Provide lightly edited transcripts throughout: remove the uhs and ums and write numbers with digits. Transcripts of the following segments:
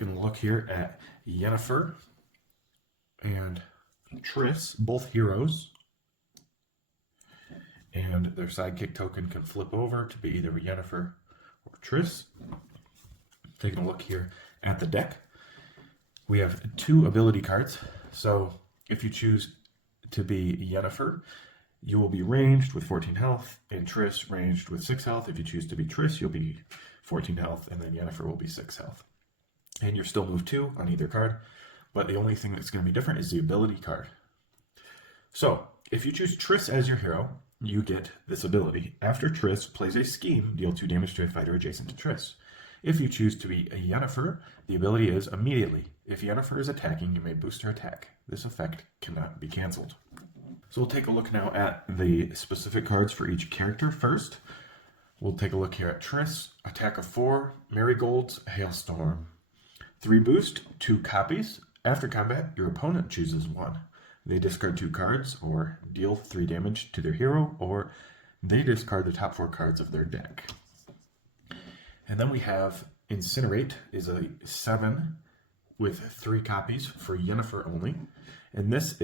taking a look here at Yennefer and Triss, both heroes. And their sidekick token can flip over to be either Yennefer or Triss. Taking a look here at the deck, we have 2 ability cards. So if you choose to be Yennefer, you will be ranged with 14 health, and Triss ranged with 6 health. If you choose to be Triss, you'll be 14 health, and then Yennefer will be 6 health. And you're still move 2 on either card, but the only thing that's going to be different is the ability card. So if you choose Triss as your hero, you get this ability. After Triss plays a scheme, deal 2 damage to a fighter adjacent to Triss. If you choose to be a Yennefer, the ability is immediately. If Yennefer is attacking, you may boost her attack. This effect cannot be cancelled. So we'll take a look now at the specific cards for each character. First, we'll take a look here at Triss. Attack of 4, Marigolds, Hailstorm. 3 boost, 2 copies. After combat, your opponent chooses 1. They discard 2 cards, or deal 3 damage to their hero, or they discard the top 4 cards of their deck. And then we have Incinerate is a 7 with 3 copies for Yennefer only. And this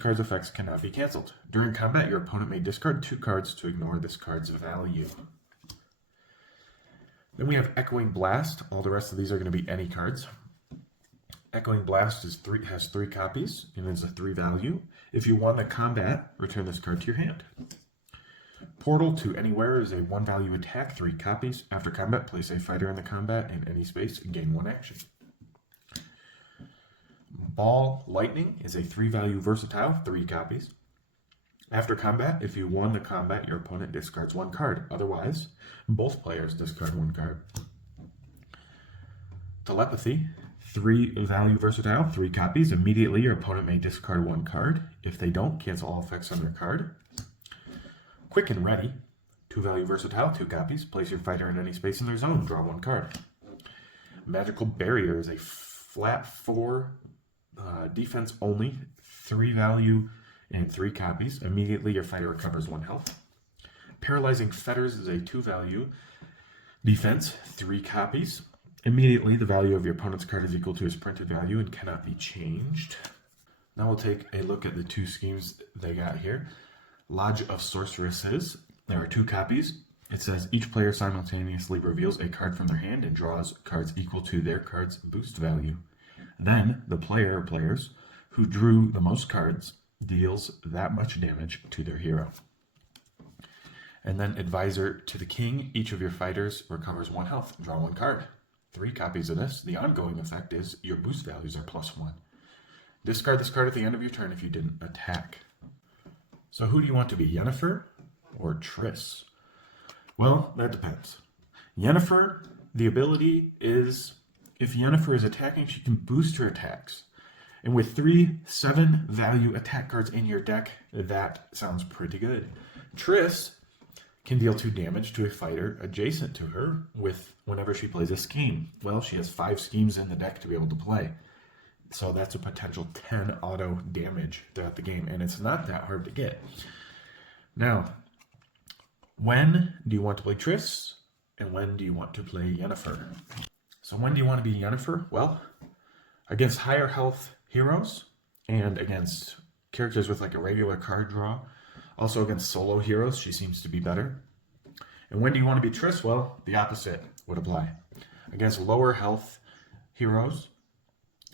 card's effects cannot be cancelled. During combat, your opponent may discard 2 cards to ignore this card's value. Then we have Echoing Blast. All the rest of these are going to be any cards. Echoing Blast has 3 copies and is a 3 value. If you won the combat, return this card to your hand. Portal to Anywhere is a 1 value attack, 3 copies. After combat, place a fighter in the combat in any space and gain 1 action. Ball Lightning is a 3 value versatile, 3 copies. After combat, if you won the combat, your opponent discards 1 card. Otherwise, both players discard 1 card. Telepathy, 3 value versatile, 3 copies. Immediately, your opponent may discard 1 card. If they don't, cancel all effects on their card. Quick and Ready, 2 value versatile, 2 copies. Place your fighter in any space in their zone, draw 1 card. Magical Barrier is a flat 4 defense only, 3 value and 3 copies. Immediately, your fighter recovers 1 health. Paralyzing Fetters is a 2 value defense, 3 copies. Immediately, the value of your opponent's card is equal to its printed value and cannot be changed. Now we'll take a look at the 2 schemes they got here. Lodge of Sorceresses. There are 2 copies. It says each player simultaneously reveals a card from their hand and draws cards equal to their card's boost value. Then, the player or players who drew the most cards deals that much damage to their hero. And then Advisor to the King. Each of your fighters recovers 1 health. Draw 1 card. 3 copies of this. The ongoing effect is your boost values are +1. Discard this card at the end of your turn if you didn't attack. So who do you want to be, Yennefer or Triss? Well, that depends. Yennefer, the ability is, if Yennefer is attacking, she can boost her attacks. And with 3 7 value attack cards in your deck, that sounds pretty good. Triss can deal 2 damage to a fighter adjacent to her whenever she plays a scheme. Well, she has 5 schemes in the deck to be able to play. So that's a potential 10 auto damage throughout the game, and it's not that hard to get. Now, when do you want to play Triss, and when do you want to play Yennefer? So when do you want to be Yennefer? Well, against higher health heroes, and against characters with like a regular card draw. Also against solo heroes, she seems to be better. And when do you want to be Triss? Well, the opposite would apply. Against lower health heroes,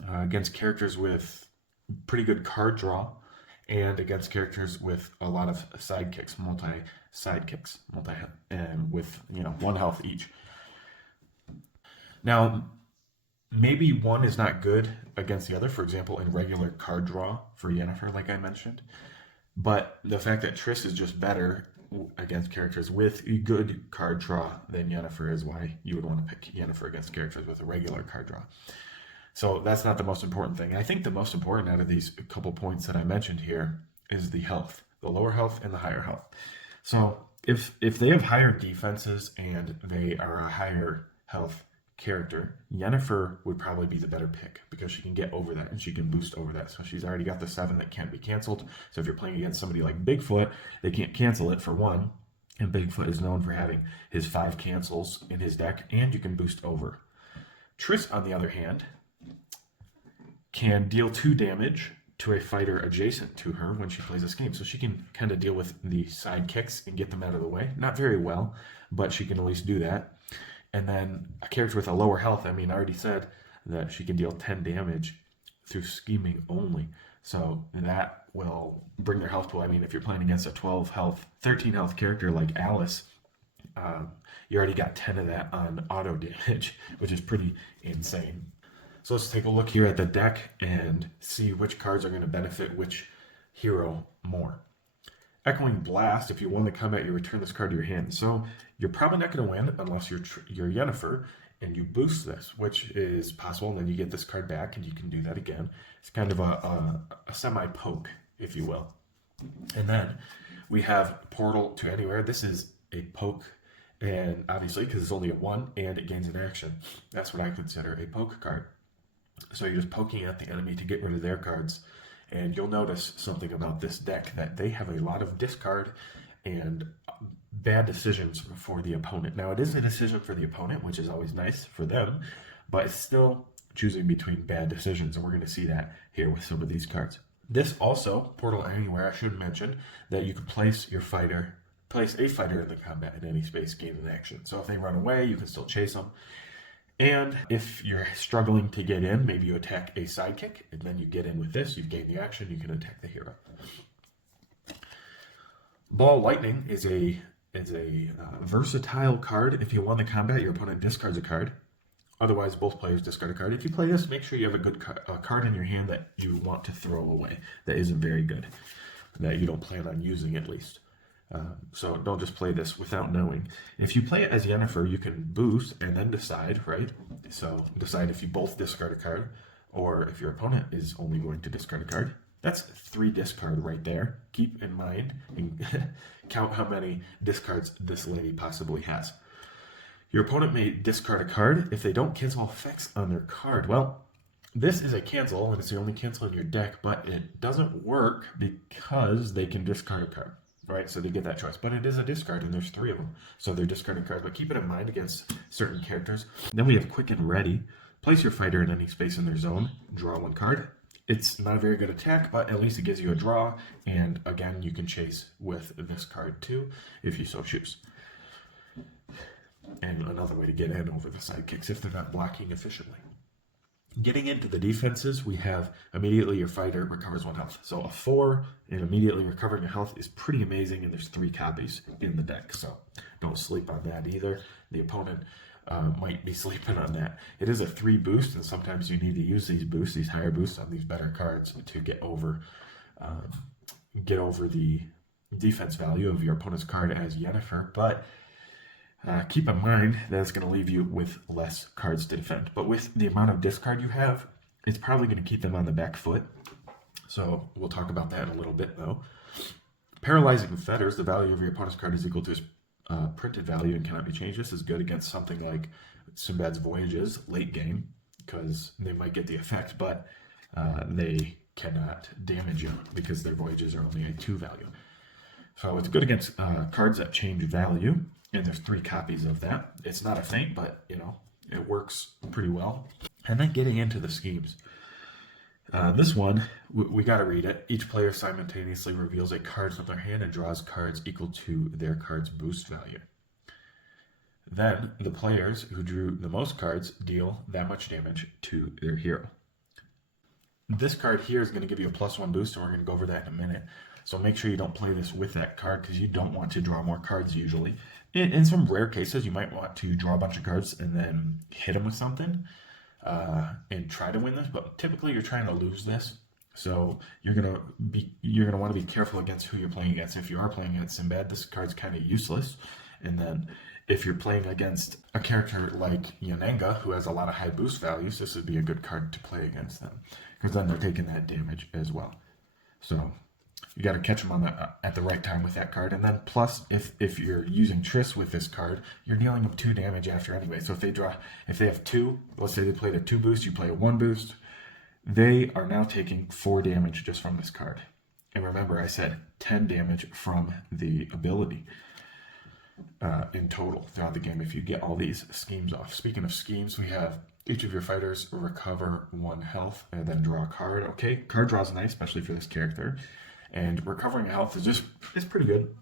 against characters with pretty good card draw, and against characters with a lot of sidekicks, with 1 health each. Now, maybe one is not good against the other. For example, in regular card draw for Yennefer, like I mentioned. But the fact that Triss is just better against characters with good card draw than Yennefer is why you would want to pick Yennefer against characters with a regular card draw. So that's not the most important thing. I think the most important out of these couple points that I mentioned here is the health, the lower health and the higher health. So if they have higher defenses and they are a higher health character, Yennefer would probably be the better pick because she can get over that and she can boost over that. So she's already got the 7 that can't be canceled. So if you're playing against somebody like Bigfoot, they can't cancel it for 1. And Bigfoot is known for having his 5 cancels in his deck, and you can boost over. Triss, on the other hand, can deal 2 damage to a fighter adjacent to her when she plays this game. So she can kind of deal with the side kicks and get them out of the way. Not very well, but she can at least do that. And then a character with a lower health, I mean, I already said that she can deal 10 damage through scheming only. So that will bring their health pool. I mean, if you're playing against a 12 health, 13 health character like Alice, you already got 10 of that on auto damage, which is pretty insane. So let's take a look here at the deck and see which cards are going to benefit which hero more. Echoing Blast, if you won the combat, you return this card to your hand. So you're probably not going to win unless you're Yennefer and you boost this, which is possible, and then you get this card back and you can do that again. It's kind of a semi-poke, if you will. And then we have Portal to Anywhere. This is a poke, and obviously because it's only a 1 and it gains an action. That's what I consider a poke card. So you're just poking at the enemy to get rid of their cards. And you'll notice something about this deck, that they have a lot of discard and bad decisions for the opponent. Now, it is a decision for the opponent, which is always nice for them, but it's still choosing between bad decisions, and we're going to see that here with some of these cards. This also, Portal Anywhere, I should mention that you can place a fighter in the combat in any space, gain an action. So if they run away, you can still chase them. And if you're struggling to get in, maybe you attack a sidekick, and then you get in with this, you've gained the action, you can attack the hero. Ball Lightning is a versatile card. If you won the combat, your opponent discards a card. Otherwise, both players discard a card. If you play this, make sure you have a good card in your hand that you want to throw away, that isn't very good, that you don't plan on using at least. So don't just play this without knowing. If you play it as Yennefer, you can boost and then decide, right? So decide if you both discard a card, or if your opponent is only going to discard a card. That's 3 discard right there. Keep in mind and count how many discards this lady possibly has. Your opponent may discard a card if they don't cancel effects on their card. Well, this is a cancel, and it's the only cancel in your deck, but it doesn't work because they can discard a card. Right, so they get that choice, but it is a discard, and there's 3 of them, so they're discarding cards. But keep it in mind against certain characters. Then we have Quick and Ready. Place your fighter in any space in their zone. Draw 1 card. It's not a very good attack, but at least it gives you a draw. And again, you can chase with this card too, if you so choose. And another way to get in over the sidekicks if they're not blocking efficiently. Getting into the defenses, we have immediately your fighter recovers 1 health. So a 4 and immediately recovering a health is pretty amazing, and there's 3 copies in the deck, so don't sleep on that either. The opponent might be sleeping on that. It is a 3 boost, and sometimes you need to use these boosts, these higher boosts on these better cards to get over the defense value of your opponent's card as Yennefer, but keep in mind that it's going to leave you with less cards to defend. But with the amount of discard you have, it's probably going to keep them on the back foot. So we'll talk about that in a little bit, though. Paralyzing Fetters, the value of your opponent's card is equal to its printed value and cannot be changed. This is good against something like Sinbad's Voyages, late game, because they might get the effect, but they cannot damage you because their Voyages are only a 2 value. So it's good against cards that change value. And there's 3 copies of that. It's not a feint, but, you know, it works pretty well. And then getting into the schemes. This one, we got to read it. Each player simultaneously reveals a card from their hand and draws cards equal to their card's boost value. Then, the players who drew the most cards deal that much damage to their hero. This card here is going to give you a +1 boost, and we're going to go over that in a minute. So make sure you don't play this with that card, because you don't want to draw more cards usually. In some rare cases, you might want to draw a bunch of cards and then hit them with something and try to win this. But typically, you're trying to lose this, so you're gonna want to be careful against who you're playing against. If you are playing against Sinbad, this card's kind of useless. And then if you're playing against a character like Yennefer, who has a lot of high boost values, this would be a good card to play against them, because then they're taking that damage as well. So you got to catch them at the right time with that card. And then plus, if you're using Triss with this card, you're dealing them 2 damage after anyway. So if they have 2, let's say they played a 2 boost, you play a 1 boost, they are now taking 4 damage just from this card. And remember, I said 10 damage from the ability. in total throughout the game if you get all these schemes off. Speaking of schemes, we have each of your fighters recover 1 health and then draw a card. Okay, card draw is nice, especially for this character. And recovering health is pretty good.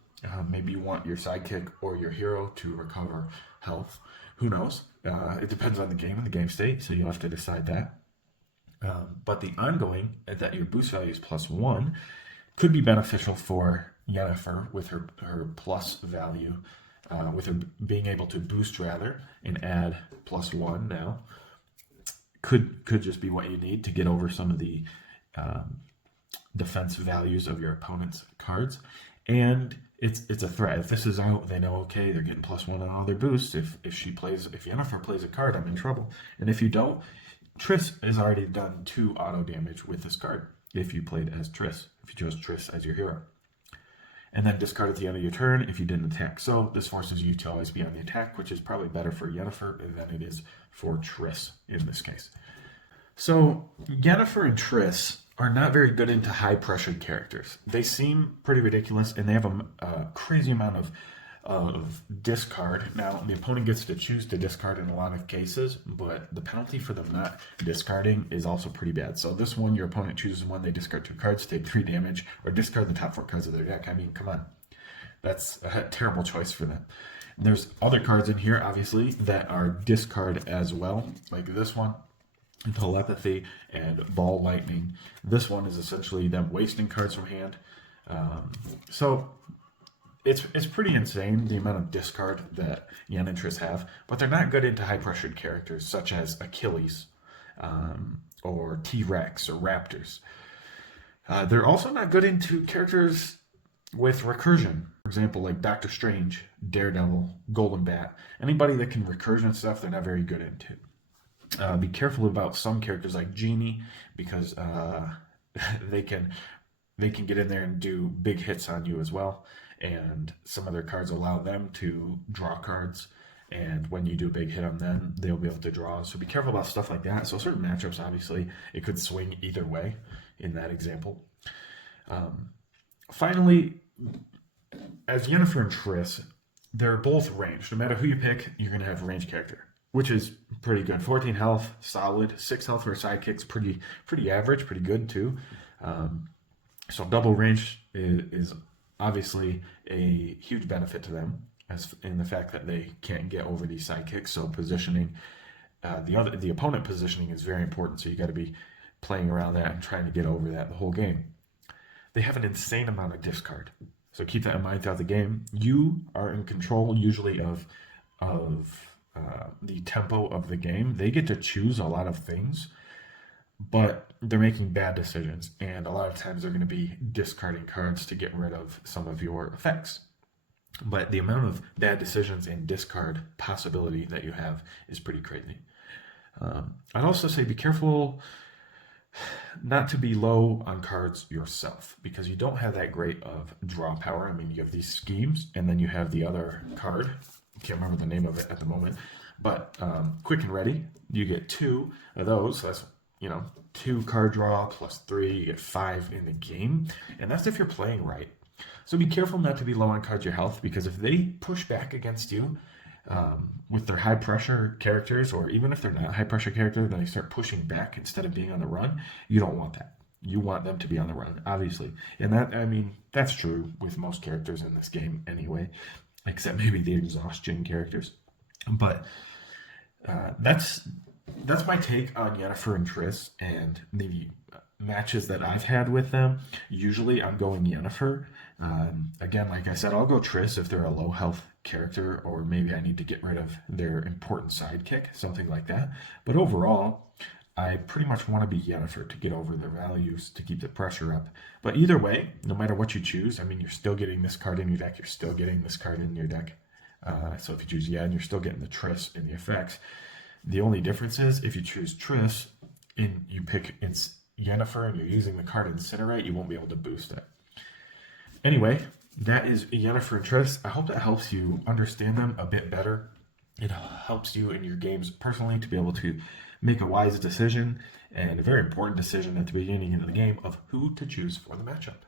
Maybe you want your sidekick or your hero to recover health. Who knows? It depends on the game and the game state, so you'll have to decide that. But the ongoing, that your boost value is +1, could be beneficial for Yennefer with her plus value, with her being able to boost rather and add +1 now. Could just be what you need to get over some of the defense values of your opponent's cards. And it's a threat. If this is out, they know, okay, they're getting +1 on all their boosts. If Yennefer plays a card, I'm in trouble. And if you don't, Triss has already done 2 auto damage with this card if you played as Triss, if you chose Triss as your hero. And then discard at the end of your turn if you didn't attack. So this forces you to always be on the attack, which is probably better for Yennefer than it is for Triss in this case. So Yennefer and Triss are not very good into high-pressured characters. They seem pretty ridiculous, and they have a crazy amount of discard. Now, the opponent gets to choose to discard in a lot of cases, but the penalty for them not discarding is also pretty bad. So this one, your opponent chooses one, they discard 2 cards, take 3 damage, or discard the top 4 cards of their deck. I mean, come on. That's a terrible choice for them. There's other cards in here, obviously, that are discard as well, like this one. Telepathy and Ball Lightning. This one is essentially them wasting cards from hand. So it's pretty insane the amount of discard that Yen and Triss have, but they're not good into high pressured characters such as Achilles or T-Rex or Raptors. They're also not good into characters with recursion. For example, like Doctor Strange, Daredevil, Golden Bat. Anybody that can recursion stuff, they're not very good into. Be careful about some characters like Genie, because they can get in there and do big hits on you as well, and some of their cards allow them to draw cards, and when you do a big hit on them, they'll be able to draw. So be careful about stuff like that. So certain matchups, obviously, it could swing either way in that example. Finally, as Yennefer and Triss, they're both ranged. No matter who you pick, you're going to have a ranged character, which is pretty good. 14 health, solid. 6 health for sidekicks, pretty average, pretty good too. So double range is obviously a huge benefit to them, as in the fact that they can't get over these sidekicks. So positioning, the opponent positioning is very important. So you got to be playing around that and trying to get over that the whole game. They have an insane amount of discard, so keep that in mind throughout the game. You are in control usually of the tempo of the game. They get to choose a lot of things, but they're making bad decisions, and a lot of times they're going to be discarding cards to get rid of some of your effects. But the amount of bad decisions and discard possibility that you have is pretty crazy. I'd also say be careful not to be low on cards yourself, because you don't have that great of draw power. I mean, you have these schemes, and then you have the other card. I can't remember the name of it at the moment, but Quick and Ready, you get 2 of those. So that's, 2 card draw plus 3, you get 5 in the game, and that's if you're playing right. So be careful not to be low on cards your health, because if they push back against you with their high pressure characters, or even if they're not high pressure characters, then they start pushing back instead of being on the run, you don't want that. You want them to be on the run, obviously. And that's true with most characters in this game anyway, except maybe the exhaustion characters. But that's my take on Yennefer and Triss and the matches that I've had with them. Usually I'm going Yennefer. Again, like I said, I'll go Triss if they're a low health character, or maybe I need to get rid of their important sidekick, something like that. But overall, I pretty much want to be Yennefer to get over their values, to keep the pressure up. But either way, no matter what you choose, you're still getting this card in your deck, you're still getting this card in your deck. So if you choose Yen, you're still getting the Triss in the effects. The only difference is if you choose Triss and you pick Yennefer and you're using the card Incinerate, you won't be able to boost it. Anyway, that is Yennefer and Triss. I hope that helps you understand them a bit better. It helps you in your games personally to be able to make a wise decision, and a very important decision at the beginning of the game of who to choose for the matchup.